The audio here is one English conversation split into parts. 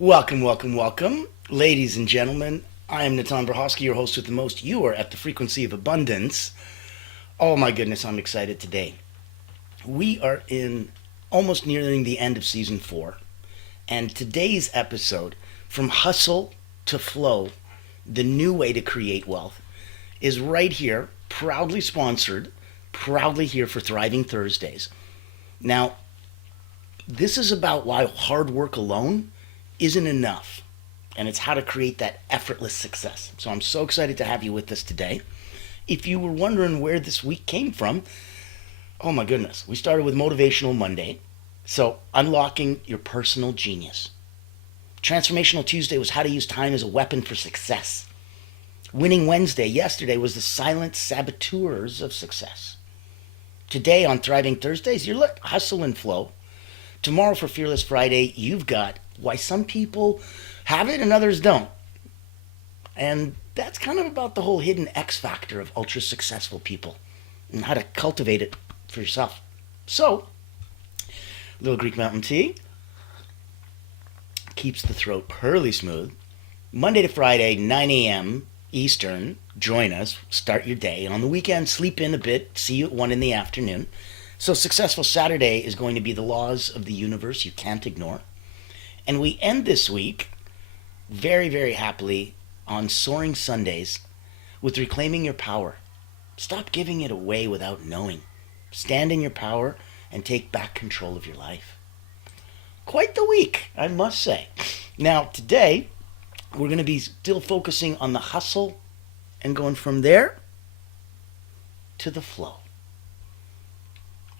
Welcome, welcome, welcome, ladies and gentlemen. I am Natan Brahowski, your host with the most. You are at the frequency of abundance. Oh my goodness, I'm excited today. We are in almost nearing the end of season 4, and today's episode, From Hustle to Flow, the new way to create wealth, is right here, proudly sponsored, proudly here for Thriving Thursdays. Now, this is about why hard work alone isn't enough. And it's how to create that effortless success. So I'm so excited to have you with us today. If you were wondering where this week came from, oh my goodness, we started with Motivational Monday. So unlocking your personal genius. Transformational Tuesday was how to use time as a weapon for success. Winning Wednesday, yesterday, was the silent saboteurs of success. Today on Thriving Thursdays, you're hustle and flow. Tomorrow for Fearless Friday, you've got why some people have it and others don't. And that's kind of about the whole hidden X factor of ultra successful people and how to cultivate it for yourself. So, a little Greek mountain tea keeps the throat pearly smooth. Monday to Friday, 9 a.m. Eastern, join us, start your day. On the weekend, sleep in a bit, see you at 1 in the afternoon. So, Successful Saturday is going to be the laws of the universe you can't ignore. And we end this week very, very happily on Soaring Sundays with reclaiming your power. Stop giving it away without knowing. Stand in your power and take back control of your life. Quite the week, I must say. Now, today, we're going to be still focusing on the hustle and going from there to the flow.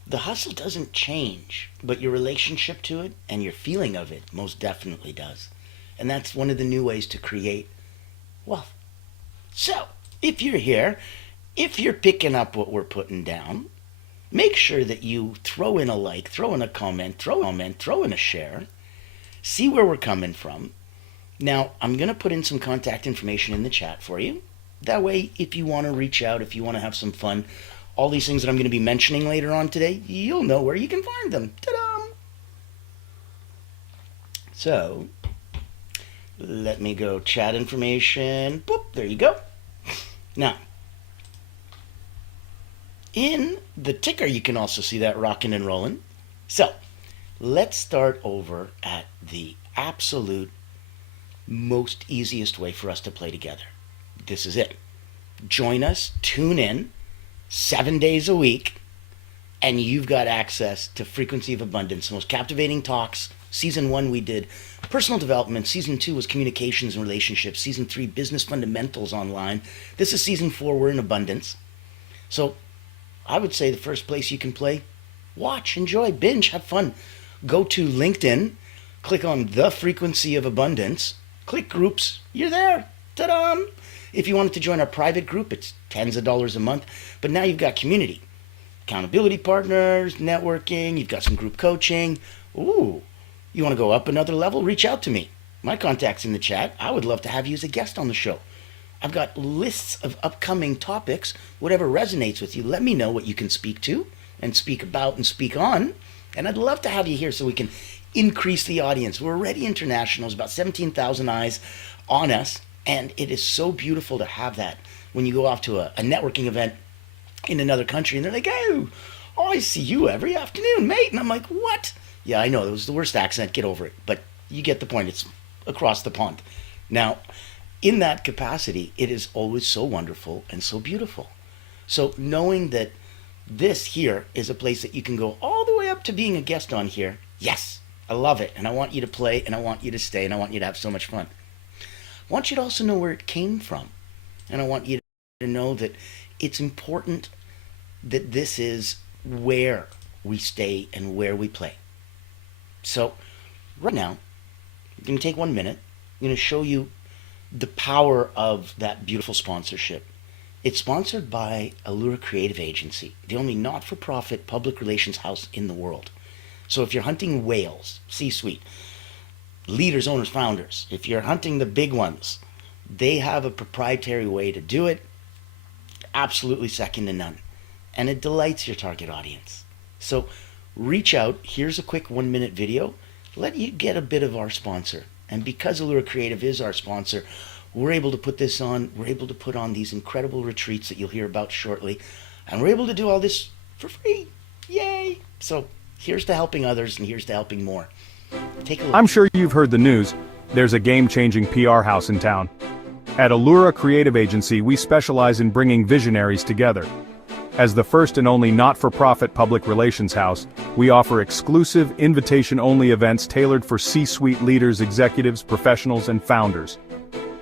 The hustle doesn't change, but your relationship to it and your feeling of it most definitely does. And that's one of the new ways to create wealth. So, if you're here, if you're picking up what we're putting down, make sure that you throw in a like, throw in a comment, throw in a share, see where we're coming from. Now, I'm going to put in some contact information in the chat for you. That way, if you want to reach out, if you want to have some fun, all these things that I'm going to be mentioning later on today, you'll know where you can find them. Ta-da! So, let me go chat information. Boop, there you go. Now, in the ticker, you can also see that rocking and rolling. So, let's start over at the absolute most easiest way for us to play together. This is it. Join us, tune in, 7 days a week, and you've got access to Frequency of Abundance, the most captivating talks. Season 1 we did personal development. Season 2 was communications and relationships. Season 3, business fundamentals online. This is Season 4, we're in abundance. So I would say the first place you can play, watch, enjoy, binge, have fun. Go to LinkedIn, click on the Frequency of Abundance, click groups, you're there. Ta-da! If you wanted to join our private group, it's tens of dollars a month. But now you've got community, accountability partners, networking, you've got some group coaching. Ooh, you want to go up another level? Reach out to me. My contact's in the chat. I would love to have you as a guest on the show. I've got lists of upcoming topics. Whatever resonates with you, let me know what you can speak to and speak about and speak on. And I'd love to have you here so we can increase the audience. We're already international. There's about 17,000 eyes on us. And it is so beautiful to have that when you go off to a networking event in another country and they're like, oh, I see you every afternoon, mate. And I'm like, what? Yeah, I know, it was the worst accent. Get over it. But you get the point. It's across the pond. Now, in that capacity, it is always so wonderful and so beautiful. So knowing that this here is a place that you can go all the way up to being a guest on here, yes, I love it. And I want you to play and I want you to stay and I want you to have so much fun. I want you to also know where it came from. And I want you to know that it's important that this is where we stay and where we play. So, right now, I'm going to take 1 minute. I'm going to show you the power of that beautiful sponsorship. It's sponsored by Allura Creative Agency, the only not-for-profit public relations house in the world. So if you're hunting whales, C-suite, leaders, owners, founders, if you're hunting the big ones, they have a proprietary way to do it, absolutely second to none. And it delights your target audience. So reach out. Here's a quick 1 minute video. Let you get a bit of our sponsor. And because Allura Creative is our sponsor, we're able to put this on. We're able to put on these incredible retreats that you'll hear about shortly. And we're able to do all this for free. Yay! So here's to helping others, and here's to helping more. Take a look. I'm sure you've heard the news. There's a game-changing PR house in town. At Allura Creative Agency, we specialize in bringing visionaries together. As the first and only not-for-profit public relations house, we offer exclusive, invitation-only events tailored for C-suite leaders, executives, professionals, and founders.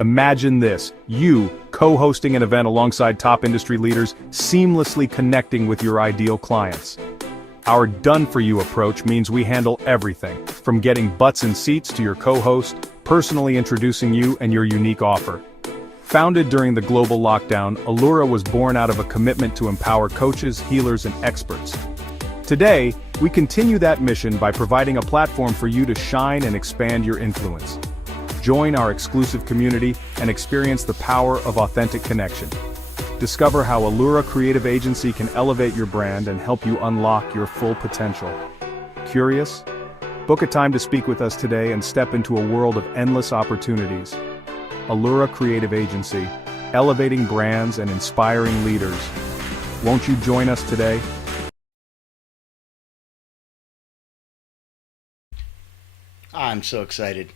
Imagine this, you co-hosting an event alongside top industry leaders, seamlessly connecting with your ideal clients. Our done-for-you approach means we handle everything, from getting butts in seats to your co-host, personally introducing you and your unique offer. Founded during the global lockdown, Allura was born out of a commitment to empower coaches, healers, and experts. Today, we continue that mission by providing a platform for you to shine and expand your influence. Join our exclusive community and experience the power of authentic connection. Discover how Allura Creative Agency can elevate your brand and help you unlock your full potential. Curious? Book a time to speak with us today and step into a world of endless opportunities. Allura Creative Agency, elevating brands and inspiring leaders. Won't you join us today? I'm so excited.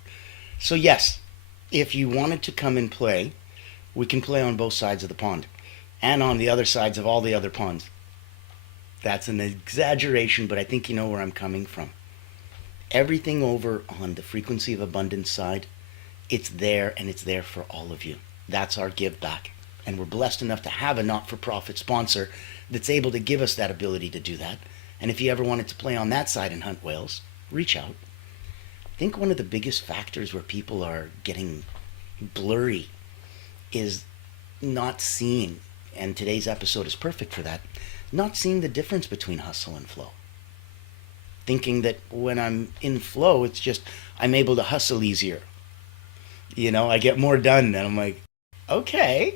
So yes, if you wanted to come and play, we can play on both sides of the pond and on the other sides of all the other ponds. That's an exaggeration, but I think you know where I'm coming from. Everything over on the frequency of abundance side, it's there, and it's there for all of you. That's our give back. And we're blessed enough to have a not-for-profit sponsor that's able to give us that ability to do that. And if you ever wanted to play on that side and hunt whales, reach out. I think one of the biggest factors where people are getting blurry is not seeing, and today's episode is perfect for that, not seeing the difference between hustle and flow. Thinking that when I'm in flow, it's just I'm able to hustle easier. You know, I get more done, and I'm like, okay.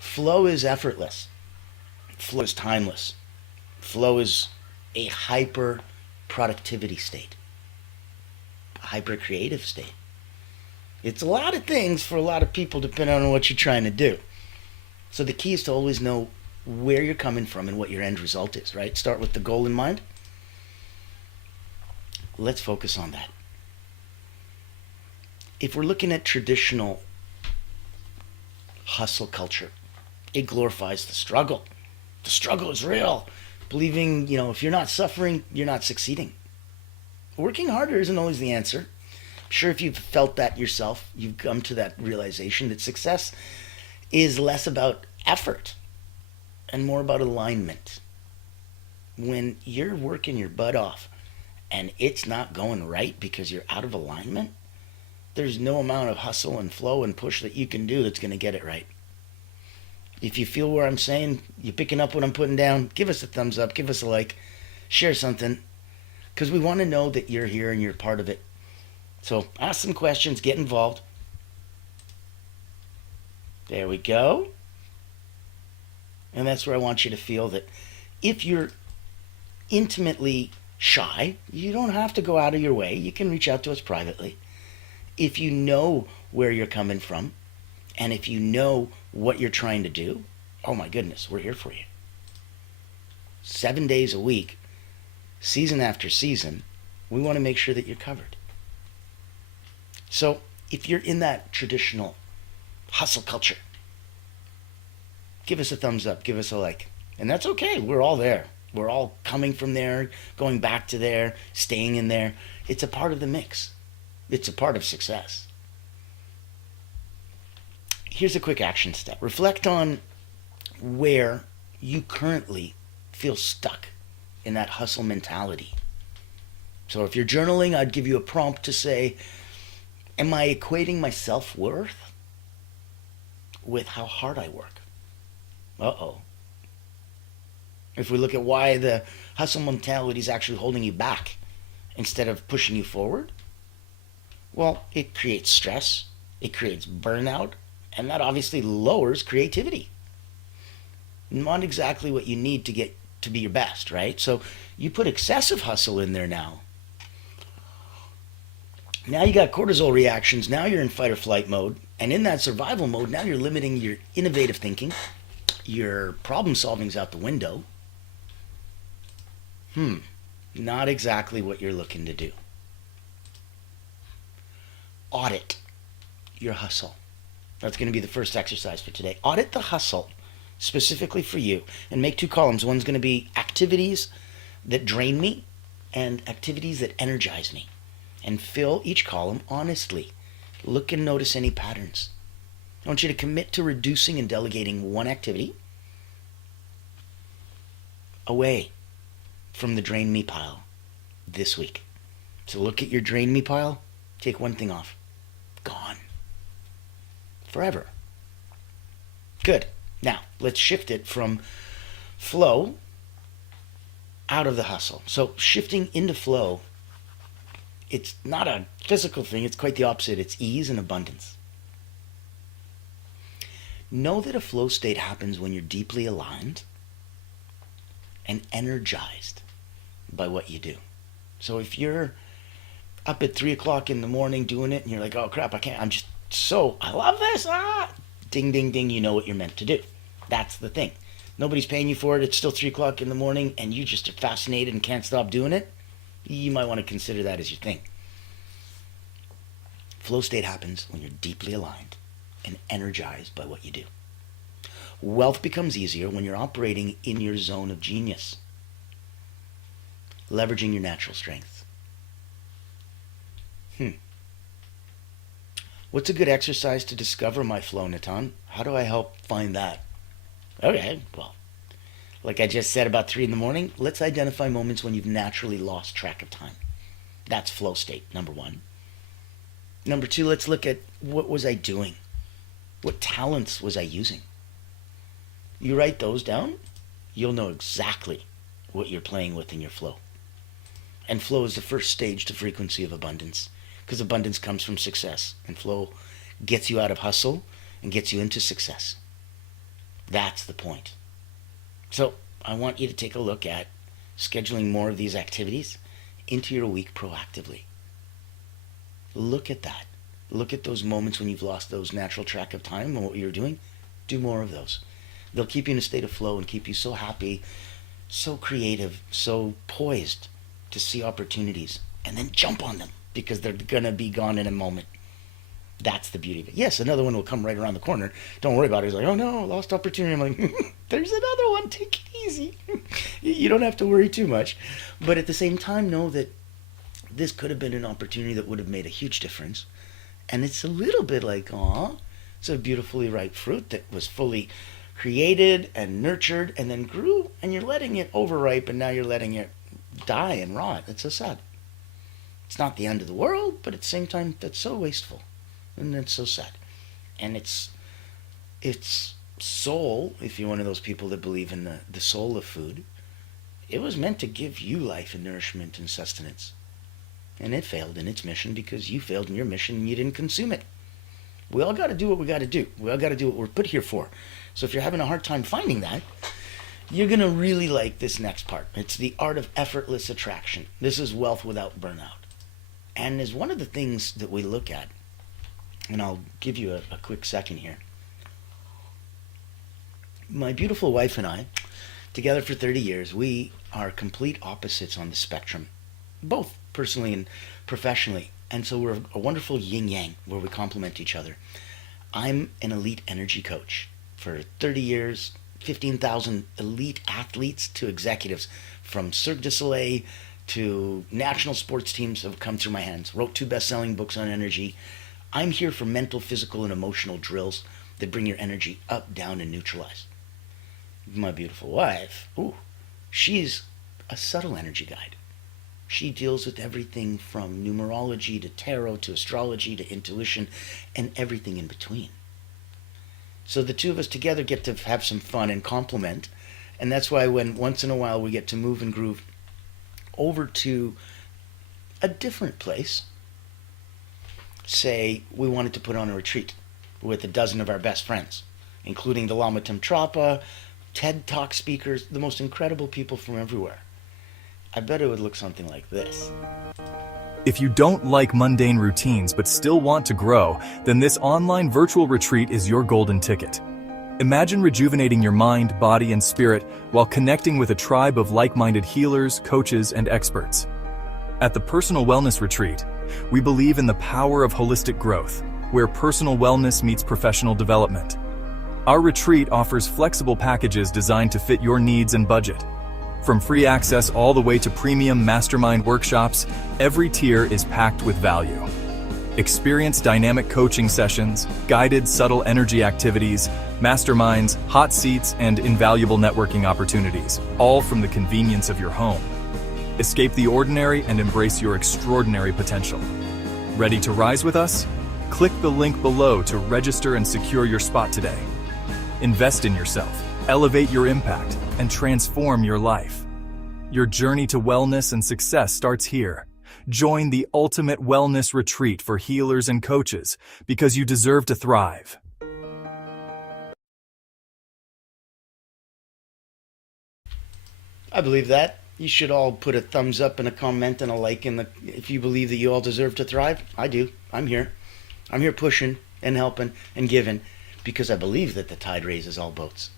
Flow is effortless. Flow is timeless. Flow is a hyper productivity state, a hyper creative state. It's a lot of things for a lot of people depending on what you're trying to do. So the key is to always know where you're coming from and what your end result is, right? Start with the goal in mind. Let's focus on that. If we're looking at traditional hustle culture, it glorifies the struggle. The struggle is real. Believing, if you're not suffering, you're not succeeding. Working harder isn't always the answer. I'm sure if you've felt that yourself, you've come to that realization that success is less about effort and more about alignment. When you're working your butt off and it's not going right because you're out of alignment, there's no amount of hustle and flow and push that you can do that's going to get it right. If you feel where I'm saying, you're picking up what I'm putting down, give us a thumbs up, give us a like, share something, because we want to know that you're here and you're part of it. So ask some questions, get involved. There we go. And that's where I want you to feel that if you're intimately shy, you don't have to go out of your way. You can reach out to us privately. If you know where you're coming from, and if you know what you're trying to do, oh my goodness, we're here for you. 7 days a week, season after season, we want to make sure that you're covered. So if you're in that traditional hustle culture, give us a thumbs up, give us a like. And that's okay, we're all there. We're all coming from there, going back to there, staying in there. It's a part of the mix. It's a part of success. Here's a quick action step. Reflect on where you currently feel stuck in that hustle mentality. So if you're journaling, I'd give you a prompt to say, am I equating my self-worth with how hard I work? Uh-oh. If we look at why the hustle mentality is actually holding you back instead of pushing you forward, well, it creates stress, it creates burnout, and that obviously lowers creativity. Not exactly what you need to get to be your best, right? So you put excessive hustle in there now. Now you got cortisol reactions. Now you're in fight or flight mode. And in that survival mode, now you're limiting your innovative thinking. Your problem solving's out the window. Not exactly what you're looking to do. Audit your hustle. That's going to be the first exercise for today. Audit the hustle specifically for you and make 2 columns. One's going to be activities that drain me and activities that energize me. And fill each column honestly. Look and notice any patterns. I want you to commit to reducing and delegating one activity away from the drain me pile this week. So look at your drain me pile, take one thing off. Gone. Forever. Good. Now, let's shift it from flow out of the hustle. So shifting into flow, it's not a physical thing, it's quite the opposite. It's ease and abundance. Know that a flow state happens when you're deeply aligned and energized by what you do. So if you're up at 3 o'clock in the morning doing it and you're like, oh crap, I love this, ding, ding, ding, you know what you're meant to do. That's the thing. Nobody's paying you for it. It's still 3 o'clock in the morning and you just are fascinated and can't stop doing it. You might want to consider that as your thing. Flow state happens when you're deeply aligned and energized by what you do. Wealth becomes easier when you're operating in your zone of genius, leveraging your natural strength. What's a good exercise to discover my flow, Natan? How do I help find that? Okay, well, like I just said about 3 in the morning, let's identify moments when you've naturally lost track of time. That's flow state, number 1. Number 2, let's look at what was I doing? What talents was I using? You write those down, you'll know exactly what you're playing with in your flow. And flow is the first stage to frequency of abundance, because abundance comes from success, and flow gets you out of hustle and gets you into success. That's the point. So I want you to take a look at scheduling more of these activities into your week proactively. Look at that. Look at those moments when you've lost those natural track of time and what you're doing. Do more of those. They'll keep you in a state of flow and keep you so happy, so creative, so poised to see opportunities and then jump on them because they're going to be gone in a moment. That's the beauty of it. Yes, another one will come right around the corner. Don't worry about it. He's like, oh no, lost opportunity. I'm like, there's another one. Take it easy. You don't have to worry too much. But at the same time, know that this could have been an opportunity that would have made a huge difference. And it's a little bit like, aw, it's a beautifully ripe fruit that was fully created and nurtured and then grew, and you're letting it overripe, and now you're letting it die and rot. It's so sad. It's not the end of the world, but at the same time, that's so wasteful. And it's so sad. And it's soul, if you're one of those people that believe in the soul of food, it was meant to give you life and nourishment and sustenance. And it failed in its mission because you failed in your mission and you didn't consume it. We all got to do what we got to do. We all got to do what we're put here for. So if you're having a hard time finding that, you're going to really like this next part. It's the art of effortless attraction. This is wealth without burnout. And is one of the things that we look at, and I'll give you a quick second here. My beautiful wife and I, together for 30 years, we are complete opposites on the spectrum, both personally and professionally. And so we're a wonderful yin-yang where we complement each other. I'm an elite energy coach. For 30 years, 15,000 elite athletes to executives, from Cirque du Soleil to national sports teams have come through my hands. Wrote 2 best-selling books on energy. I'm here for mental, physical, and emotional drills that bring your energy up, down, and neutralize. My beautiful wife, she's a subtle energy guide. She deals with everything from numerology to tarot to astrology to intuition and everything in between. So the two of us together get to have some fun and complement. And that's why when once in a while we get to move and groove over to a different place, say we wanted to put on a retreat with a dozen of our best friends, including the Lama Tamtrapa, TED Talk speakers, the most incredible people from everywhere. I bet it would look something like this. If you don't like mundane routines but still want to grow, then this online virtual retreat is your golden ticket. Imagine rejuvenating your mind, body, and spirit while connecting with a tribe of like-minded healers, coaches, and experts. At the Personal Wellness Retreat, we believe in the power of holistic growth, where personal wellness meets professional development. Our retreat offers flexible packages designed to fit your needs and budget. From free access all the way to premium mastermind workshops, every tier is packed with value. Experience dynamic coaching sessions, guided subtle energy activities, masterminds, hot seats, and invaluable networking opportunities, all from the convenience of your home. Escape the ordinary and embrace your extraordinary potential. Ready to rise with us? Click the link below to register and secure your spot today. Invest in yourself, elevate your impact, and transform your life. Your journey to wellness and success starts here. Join the ultimate wellness retreat for healers and coaches because you deserve to thrive. I believe that. You should all put a thumbs up and a comment and a like if you believe that you all deserve to thrive. I do. I'm here. I'm here pushing and helping and giving because I believe that the tide raises all boats.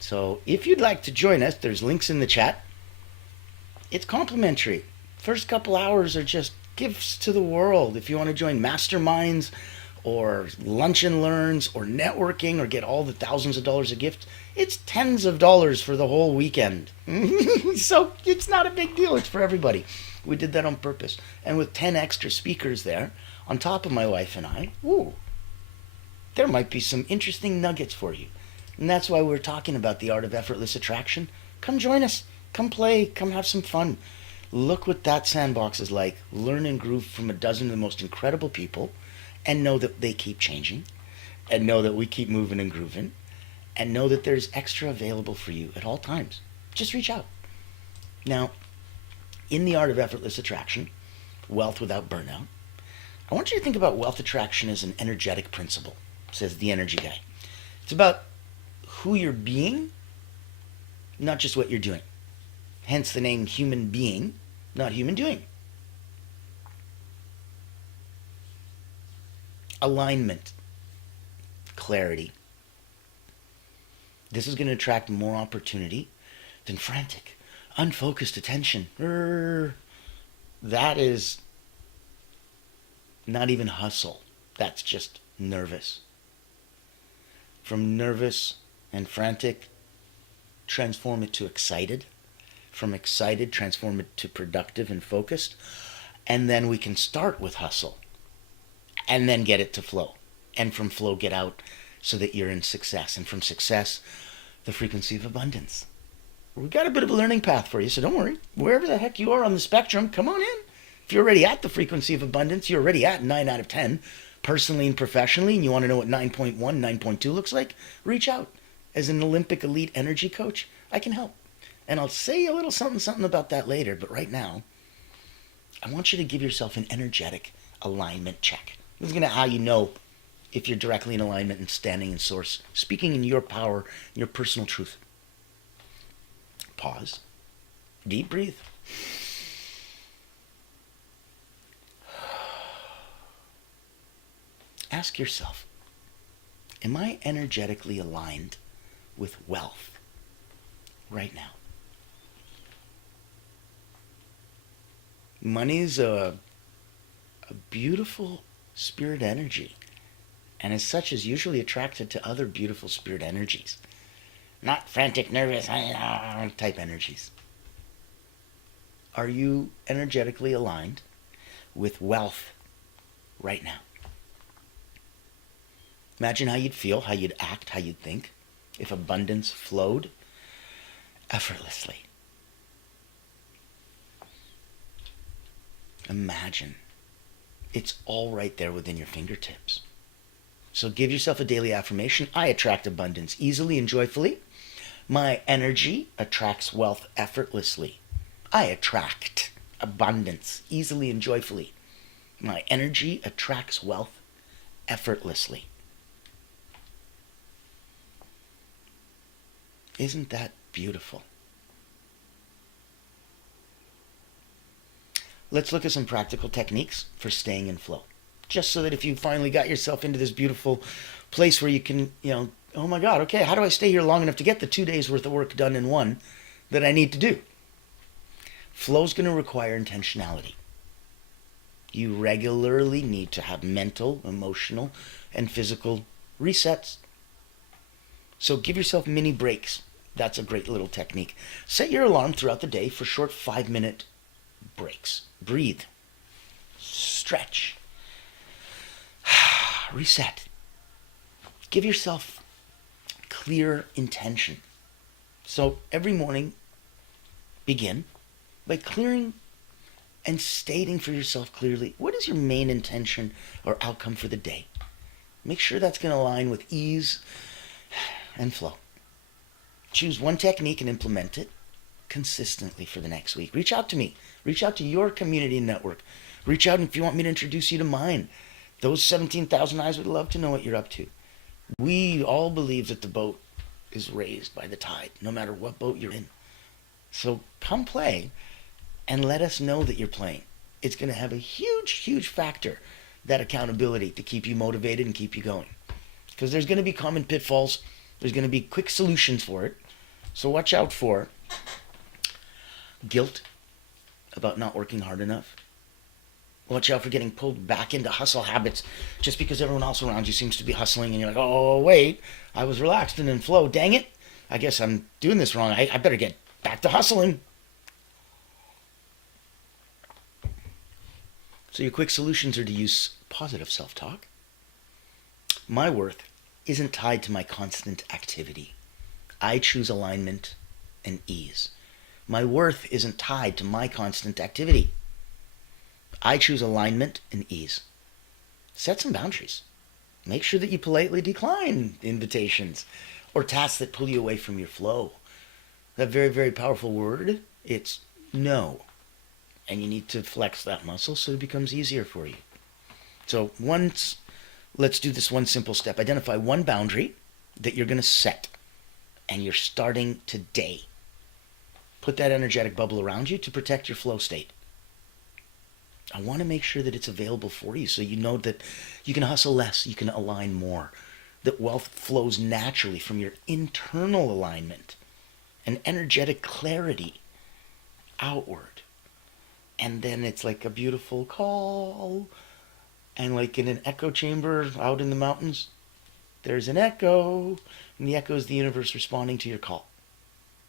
So if you'd like to join us, there's links in the chat. It's complimentary. First couple hours are just gifts to the world. If you want to join masterminds or lunch and learns or networking or get all the thousands of dollars of gifts, it's tens of dollars for the whole weekend. So it's not a big deal. It's for everybody. We did that on purpose. And with 10 extra speakers there, on top of my wife and I, there might be some interesting nuggets for you. And that's why we're talking about the art of effortless attraction. Come join us. Come play. Come have some fun. Look what that sandbox is like. Learn and groove from a dozen of the most incredible people and know that they keep changing and know that we keep moving and grooving and know that there's extra available for you at all times. Just reach out. Now, in the art of effortless attraction, wealth without burnout, I want you to think about wealth attraction as an energetic principle, says the energy guy. It's about who you're being, not just what you're doing. Hence the name human being, not human doing. Alignment, clarity. This is going to attract more opportunity than frantic, unfocused attention. That is not even hustle. That's just nervous. From nervous and frantic, transform it to excited. From excited, transform it to productive and focused. And then we can start with hustle. And then get it to flow. And from flow, get out so that you're in success. And from success, the frequency of abundance. We've got a bit of a learning path for you, so don't worry. Wherever the heck you are on the spectrum, come on in. If you're already at the frequency of abundance, you're already at 9 out of 10, personally and professionally, and you want to know what 9.1, 9.2 looks like, reach out. As an Olympic elite energy coach, I can help. And I'll say a little something about that later, but right now, I want you to give yourself an energetic alignment check. This is going to how you know if you're directly in alignment and standing in source, speaking in your power, your personal truth. Pause. Deep breathe. Ask yourself, am I energetically aligned with wealth right now? Money's a beautiful spirit energy, and as such is usually attracted to other beautiful spirit energies. Not frantic, nervous, type energies. Are you energetically aligned with wealth right now? Imagine how you'd feel, how you'd act, how you'd think if abundance flowed effortlessly. Imagine. It's all right there within your fingertips. So give yourself a daily affirmation. I attract abundance easily and joyfully. My energy attracts wealth effortlessly. I attract abundance easily and joyfully. My energy attracts wealth effortlessly. Isn't that beautiful? let's look at some practical techniques for staying in flow. Just so that if you finally got yourself into this beautiful place where you can, oh my God, okay, how do I stay here long enough to get the 2 days worth of work done in one that I need to do? Flow's going to require intentionality. You regularly need to have mental, emotional, and physical resets. So give yourself mini breaks. That's a great little technique. Set your alarm throughout the day for short 5-minute breaks. Breathe. Stretch. Reset. Give yourself clear intention. So every morning, begin by clearing and stating for yourself clearly, what is your main intention or outcome for the day? Make sure that's going to align with ease and flow. Choose one technique and implement it consistently for the next week. Reach out to me. Reach out to your community network. Reach out if you want me to introduce you to mine. Those 17,000 eyes would love to know what you're up to. We all believe that the boat is raised by the tide, no matter what boat you're in. So come play and let us know that you're playing. It's going to have a huge, huge factor, that accountability, to keep you motivated and keep you going. Because there's going to be common pitfalls. There's going to be quick solutions for it. So watch out for guilt about not working hard enough. Watch out for getting pulled back into hustle habits just because everyone else around you seems to be hustling and you're like, oh, wait, I was relaxed and in flow. Dang it. I guess I'm doing this wrong. I better get back to hustling. So your quick solutions are to use positive self-talk. My worth isn't tied to my constant activity. I choose alignment and ease. My worth isn't tied to my constant activity. I choose alignment and ease. Set some boundaries. Make sure that you politely decline invitations or tasks that pull you away from your flow. That very, very powerful word, it's no. And you need to flex that muscle so it becomes easier for you. So let's do this one simple step. Identify one boundary that you're going to set, and you're starting today. Put that energetic bubble around you to protect your flow state. I want to make sure that it's available for you so you know that you can hustle less, you can align more, that wealth flows naturally from your internal alignment and energetic clarity outward. And then it's like a beautiful call. And like in an echo chamber out in the mountains, there's an echo. And the echo is the universe responding to your call.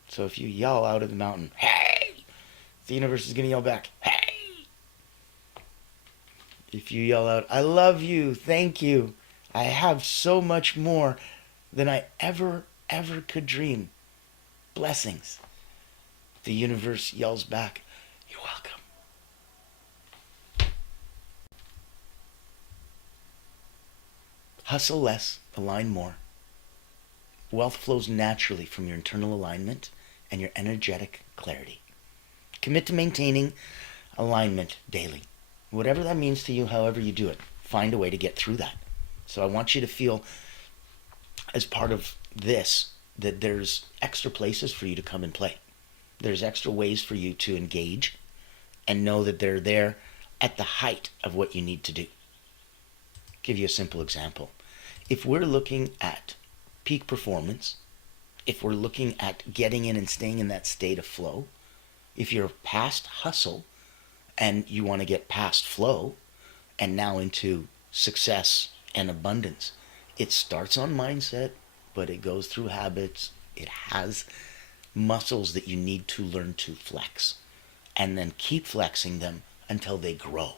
So if you yell out of the mountain, hey, the universe is going to yell back, hey. If you yell out, I love you, thank you, I have so much more than I ever could dream. Blessings. The universe yells back, you're welcome. Hustle less, align more. Wealth flows naturally from your internal alignment and your energetic clarity. Commit to maintaining alignment daily. Whatever that means to you, however you do it, find a way to get through that. So I want you to feel, as part of this, that there's extra places for you to come and play. There's extra ways for you to engage and know that they're there at the height of what you need to do. Give you a simple example. If we're looking at peak performance, if we're looking at getting in and staying in that state of flow, if you're past hustle and you want to get past flow and now into success and abundance, it starts on mindset, but it goes through habits. It has muscles that you need to learn to flex, and then keep flexing them until they grow.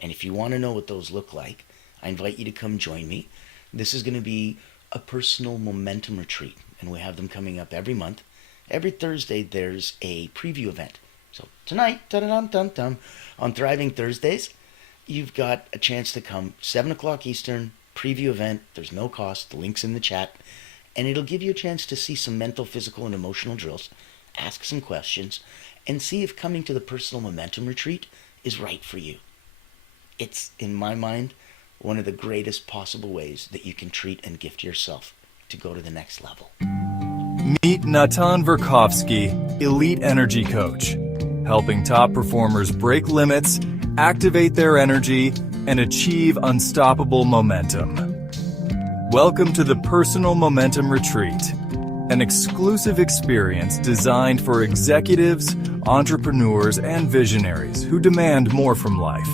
And if you want to know what those look like, I invite you to come join me. This is going to be a personal momentum retreat, and we have them coming up every month. Every Thursday there's a preview event. So tonight, on Thriving Thursdays, you've got a chance to come 7 o'clock Eastern, preview event. There's no cost. The link's in the chat. And it'll give you a chance to see some mental, physical, and emotional drills, ask some questions, and see if coming to the personal momentum retreat is right for you. It's, in my mind, one of the greatest possible ways that you can treat and gift yourself to go to the next level. Meet Natan Verkovsky, Elite Energy Coach. helping top performers break limits, activate their energy, and achieve unstoppable momentum. Welcome to the Personal Momentum Retreat, an exclusive experience designed for executives, entrepreneurs, and visionaries who demand more from life.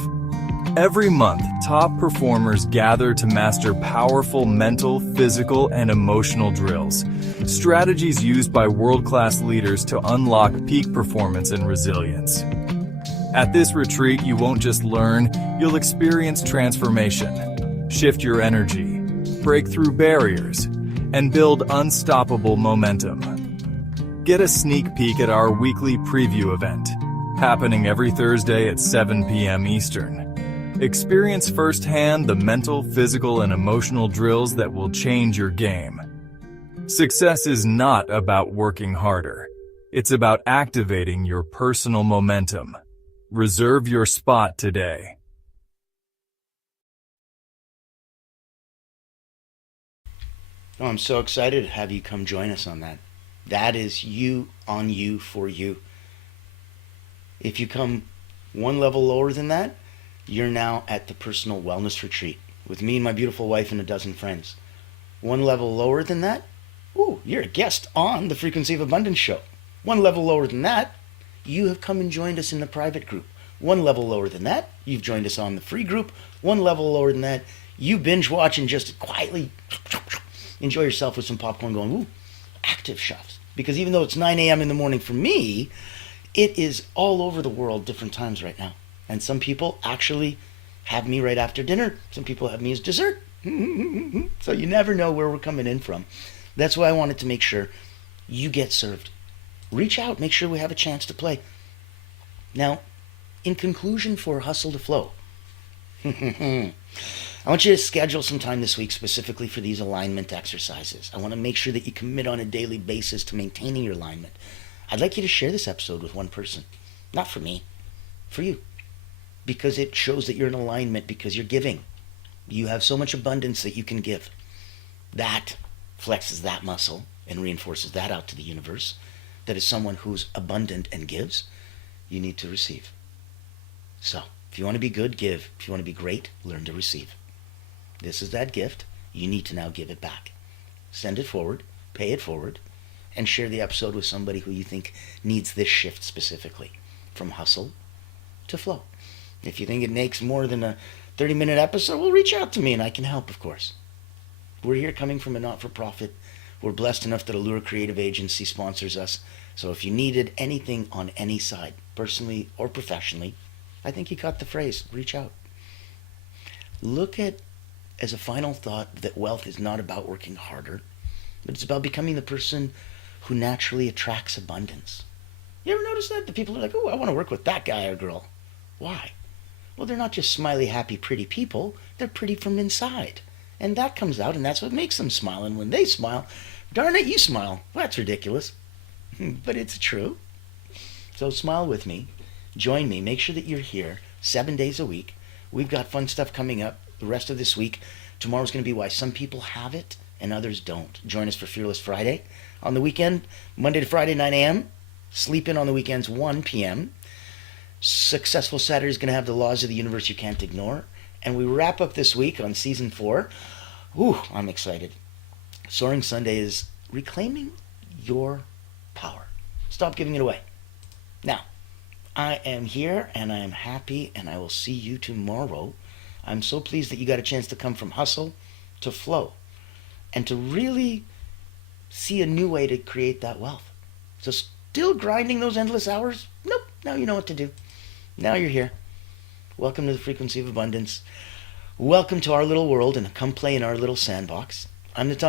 Every month, top performers gather to master powerful mental, physical, and emotional drills, strategies used by world-class leaders to unlock peak performance and resilience. At this retreat, you won't just learn, you'll experience transformation, shift your energy, break through barriers, and build unstoppable momentum. Get a sneak peek at our weekly preview event, happening every Thursday at 7 p.m. Eastern. Experience firsthand the mental, physical, and emotional drills that will change your game. Success is not about working harder. It's about activating your personal momentum. Reserve your spot today. Oh, I'm so excited to have you come join us on that. That is you on you for you. If you come one level lower than that, you're now at the Personal Wellness Retreat with me and my beautiful wife and a dozen friends. One level lower than that, ooh, you're a guest on the Frequency of Abundance show. One level lower than that, you have come and joined us in the private group. One level lower than that, you've joined us on the free group. One level lower than that, you binge watch and just quietly enjoy yourself with some popcorn going, ooh, active chefs. Because even though it's 9 a.m. in the morning for me, it is all over the world different times right now. And some people actually have me right after dinner. Some people have me as dessert. So you never know where we're coming in from. That's why I wanted to make sure you get served. Reach out, make sure we have a chance to play. Now, in conclusion for Hustle to Flow, I want you to schedule some time this week specifically for these alignment exercises. I want to make sure that you commit on a daily basis to maintaining your alignment. I'd like you to share this episode with one person. Not for me, for you. Because it shows that you're in alignment because you're giving. You have so much abundance that you can give. That flexes that muscle and reinforces that out to the universe. That is someone who's abundant and gives, you need to receive. So, if you want to be good, give. If you want to be great, learn to receive. This is that gift. You need to now give it back. Send it forward, pay it forward, and share the episode with somebody who you think needs this shift specifically. From hustle to flow. If you think it makes more than a 30-minute episode, well, reach out to me and I can help, of course. We're here coming from a not-for-profit. We're blessed enough that Allura Creative Agency sponsors us. So if you needed anything on any side, personally or professionally, I think you caught the phrase, reach out. Look at, as a final thought, that wealth is not about working harder, but it's about becoming the person who naturally attracts abundance. You ever notice that? The people are like, oh, I want to work with that guy or girl. Why? Well, they're not just smiley, happy, pretty people. They're pretty from inside. And that comes out, and that's what makes them smile. And when they smile, darn it, you smile. Well, that's ridiculous. But it's true. So smile with me. Join me. Make sure that you're here 7 days a week. We've got fun stuff coming up the rest of this week. Tomorrow's going to be why some people have it and others don't. Join us for Fearless Friday. On the weekend, Monday to Friday, 9 a.m. Sleep in on the weekends, 1 p.m. Successful Saturday is going to have the laws of the universe you can't ignore. And we wrap up this week on season 4. Ooh, I'm excited. Soaring Sunday is reclaiming your power. Stop giving it away. Now, I am here and I am happy and I will see you tomorrow. I'm so pleased that you got a chance to come from hustle to flow and to really see a new way to create that wealth. So still grinding those endless hours? Nope. Now you know what to do. Now you're here. Welcome to the Frequency of Abundance. Welcome to our little world and come play in our little sandbox. I'm Natan